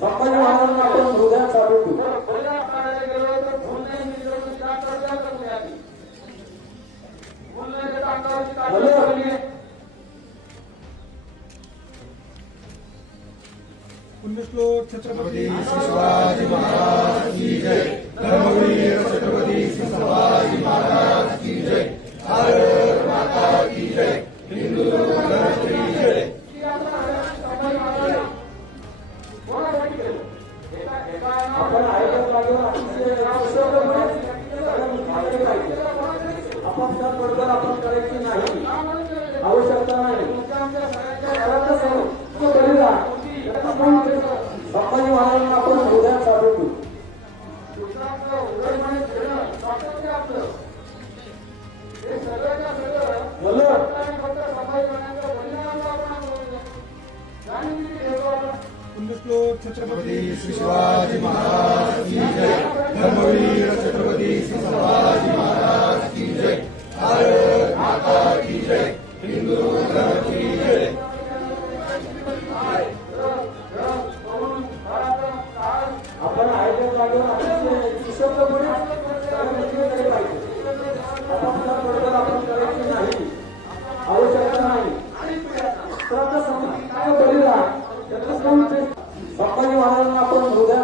संभाजी महाराजांना आपण हृदयात साठवतो. पुण्यश्लोक छत्रपती शिवाजी महाराज की जय. धर्मवीर छत्रपती शिवाजी महाराज की जय. भारत माता की जय. हिंदू धर्म की जय. आपण ऐकत लागून आपण आपण करायची नाही, आवश्यकता नाही. संभाजी महाराजांना आपण हृदयात साठवतो. पुण्यश्लोक छत्रपती शिवाजी महाराज की जय. धर्मवीर छत्रपती शिवाजी महाराज की जय. भारत माता की जय. हिंदू धर्म की जय. आपण ऐकत लागून आपण करायची नाही, आवश्यकता नाही. संभाजी महाराजांना आपण हृदय